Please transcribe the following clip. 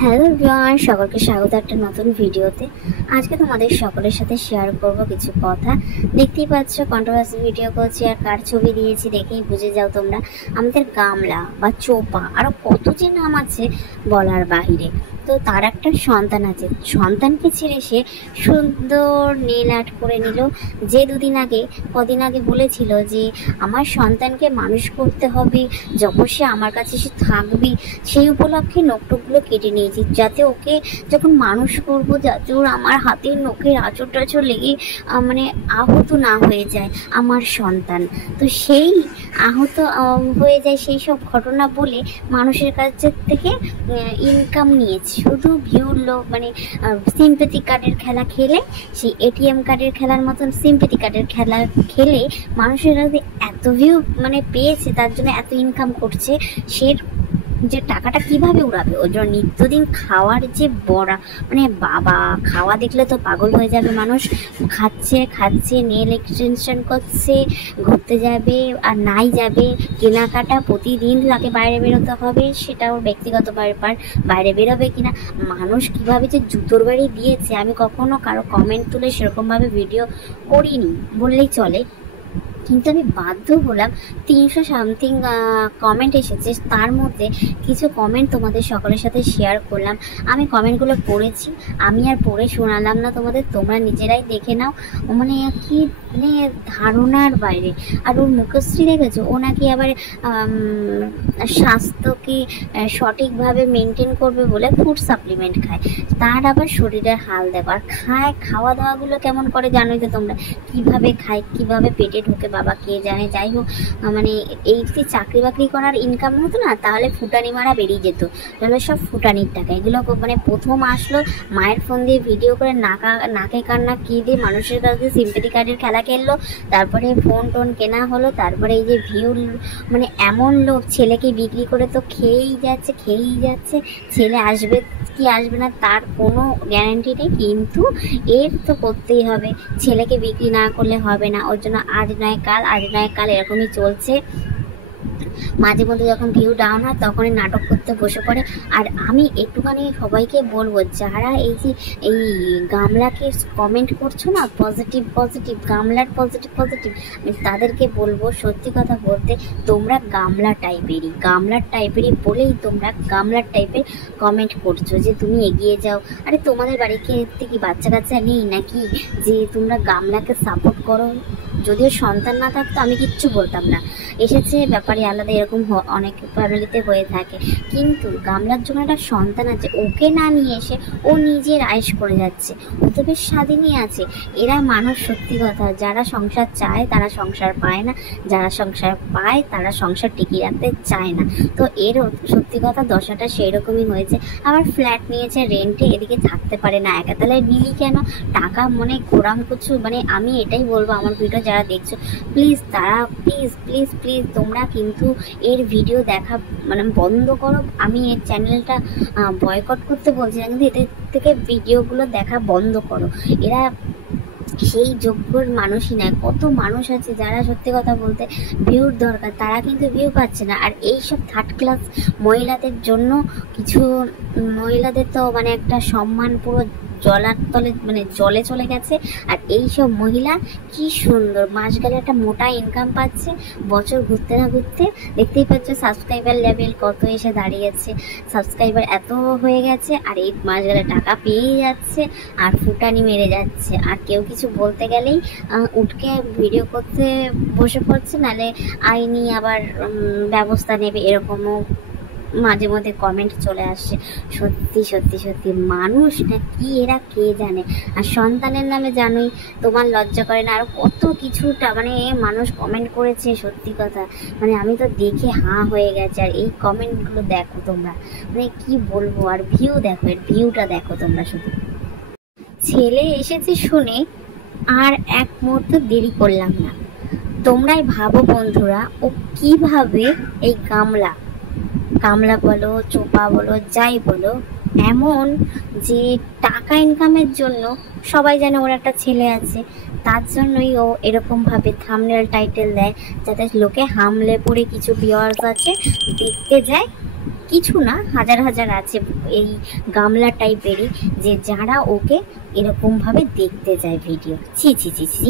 Hello everyone, সকলকে স্বাগত একটা নতুন ভিডিওতে। আজকে তোমাদের সকলের সাথে শেয়ার করব কিছু কথা। দেখতেই পাচ্ছ কন্ট্রোভার্সি ভিডিও করছি, আর কার ছবি দিয়েছি দেখেই বুঝে যাও তোমরা। আমাদের গামলা বা চোপা আরও কত যে নাম আছে বলার বাহিরে। তো তার একটা সন্তান আছে, সন্তানকে ছেড়ে সে সুন্দর নেল আর্ট করে নিল। যে কদিন আগে বলেছিল যে আমার সন্তানকে মানুষ করতে হবে, যখন সে আমার কাছে সে থাকবে, সেই উপলক্ষে নখটুকগুলো কেটে নিয়েছি, যাতে ওকে যখন মানুষ করব যাতে ওর আমার হাতের নখের আঁচড় টাচড় লেগে মানে আহত না হয়ে যায় আমার সন্তান। তো সেই আহত হয়ে যায় সেই সব ঘটনা বলে মানুষের কাছে থেকে ইনকাম নিয়েছে, শুধু ভিউর লোক মানে সিম্প্যাথি কার্ডের খেলা খেলে, সেই এটিএম কার্ডের খেলার মতন সিম্প্যাথি কার্ডের খেলা খেলে মানুষের কাছে এত ভিউ মানে পেয়েছে, তার জন্য এত ইনকাম করছে। সে যে টাকাটা কিভাবে উড়াবে, ওর জন্য নিত্যদিন খাওয়ার যে বড়া মানে বাবা, খাওয়া দেখলে তো পাগল হয়ে যাবে মানুষ। খাচ্ছে নেল এক্সটেনশন করছে, ঘুরতে যাবে আর নাই যাবে, কেনাকাটা প্রতিদিন তাকে বাইরে বেরোতে হবে, সেটা ওর ব্যক্তিগত ব্যাপার, বাইরে বেরোবে কিনা। মানুষ কিভাবে যে জুতোর বাড়ি দিয়েছে, আমি কখনো কারো কমেন্ট তুলে সেরকমভাবে ভিডিও করিনি বললেই চলে, কিন্তু আমি বাধ্য হলাম। 300 সামথিং কমেন্ট এসেছে, তার মধ্যে কিছু কমেন্ট তোমাদের সকলের সাথে শেয়ার করলাম। আমি কমেন্টগুলো পড়েছি, আমি আর পড়ে শোনালাম না তোমাদের, তোমরা নিজেরাই দেখে নাও। মানে কি মানে ধারণার বাইরে। আর ওর মুখশ্রী দেখেছো, ও নাকি আবার স্বাস্থ্যকে সঠিকভাবে মেনটেন করবে বলে ফুড সাপ্লিমেন্ট খায়, তার আবার শরীরের হাল দেখো। আর খাওয়া দাওয়াগুলো কেমন করে জানোই তো তোমরা, কিভাবে খায়, কিভাবে পেটে ঢোকে বাবা কে জানে। যাই হোক, মানে এই যদি চাকরি বাকরি করার ইনকাম হতো না, তাহলে ফুটানি মারা বেরিয়ে যেত। তাহলে সব ফুটানির টাকা এগুলো মানে প্রথম আসলো মায়ের ফোন দিয়ে ভিডিও করে নাকে কান্না কি দিয়ে মানুষের কাছে সিম্প্যাথি কার্ডের খেলা খেললো, তারপরে ফোন টোন কেনা হলো, তারপরে এই যে ভিউ মানে এমন লোক, ছেলেকে বিক্রি করে তো খেয়েই যাচ্ছে। ছেলে আসবে কি আসবে না তার কোনো গ্যারান্টি নেই, কিন্তু এর তো করতেই হবে, ছেলেকে বিক্রি না করলে হবে না। ওর জন্য আজ নয় কাল এরকমই চলছে। মাঝে মধ্যে যখন ভিউ ডাউন হয় তখনই নাটক করতে বসে পড়ে। আর আমি একটুখানি সবাইকে বলবো, যারা এই যে এই গামলাকে কমেন্ট করছো না পজিটিভ গামলার পজিটিভ, আমি তাদেরকে বলবো সত্যি কথা বলতে, তোমরা গামলার টাইপেরই বলেই তোমরা গামলার টাইপের কমেন্ট করছো যে তুমি এগিয়ে যাও। আরে তোমাদের বাড়িতে কি বাচ্চা কাচ্চা নেই নাকি যে তোমরা গামলাকে সাপোর্ট করো? যদিও সন্তান না থাকতো আমি কিচ্ছু বলতাম না, এসেছে ব্যাপারে আলাদা, এরকম অনেক ফ্যামিলিতে হয়ে থাকে। কিন্তু গামলার জন্য একটা সন্তান আছে, ওকে না নিয়ে এসে ও নিজের আয়েশ করে যাচ্ছে, ও তো বেশ স্বাধীনই আছে। এরা মানুষ সত্যি কথা, যারা সংসার চায় তারা সংসার পায় না, যারা সংসার পায় তারা সংসার টিকিয়ে রাখতে চায় না। তো এর সত্যি কথা দশাটা সেই রকমই হয়েছে। আবার ফ্ল্যাট নিয়েছে রেন্টে, এদিকে থাকতে পারে না একা, তাহলে নিলি কেন? টাকা মনে কোরাম কিছু মানে আমি এটাই বলবো আমার ভিডিও যারা দেখছো, প্লিজ তারা প্লিজ তোমরা কিন্তু এর ভিডিও দেখা মানে বন্ধ করো। আমি এর চ্যানেলটা বয়কট করতে বলছি না, কিন্তু এদের থেকে ভিডিওগুলো দেখা বন্ধ করো। এরা সেই যোগ্যর মানুষই নয়। কত মানুষ আছে যারা সত্যি কথা বলতে ভিউর দরকার, তারা কিন্তু ভিউ পাচ্ছে না। আর এই সব থার্ড ক্লাস মহিলাদের জন্য কিছু মহিলাদের তো মানে একটা সম্মান পুরো জলার তলে মানে জলে চলে গেছে। আর এই সব মহিলা কি সুন্দর মাস গেলে একটা মোটা ইনকাম পাচ্ছে, বছর ঘুরতে না ঘুরতে দেখতেই পাচ্ছ সাবস্ক্রাইবার লেভেল কত এসে দাঁড়িয়েছে, সাবস্ক্রাইবার এত হয়ে গেছে, আর এই মাস গেলে টাকা পেয়ে যাচ্ছে আর ফুটানি মেরে যাচ্ছে। আর কেউ কিছু বলতে গেলেই উঠকে ভিডিও করতে বসে পড়ছে, নালে আইনি আবার ব্যবস্থা নেবে, এরকমও মাঝে মধ্যে কমেন্ট চলে আসছে। সত্যি মানুষ না কি এরা কে জানে। আর সন্তানের নামে জানোই তোমার লজ্জা করে না, আর কত কিছুটা মানে মানুষ কমেন্ট করেছে, সত্যি কথা মানে আমি তো দেখে হাঁ হয়ে গেছে। আর এই কমেন্টগুলো দেখো তোমরা, মানে কি বলবো। আর ভিউটা দেখো তোমরা, শুধু ছেলে এসেছে শুনে আর এক মুহূর্ত দেরি করলাম না। তোমরাই ভাবো বন্ধুরা, ও কিভাবে এই গামলা বলো চোপা বলো যাই বলো, এমন যে টাকা ইনকামের জন্য সবাই জানে ওর একটা ছেলে আছে, তার জন্যই ও এরকমভাবে থাম্বনেল টাইটেল দেয়, যাতে লোকে হামলে পড়ে কিছু ভিউয়ার্স আছে দেখতে যায় কিছু না, হাজার হাজার আছে এই গামলা টাইপেরই, যে যারা ওকে এরকম ভাবে দেখতে যায় ভিডিও। ছি ছি ছি ছি।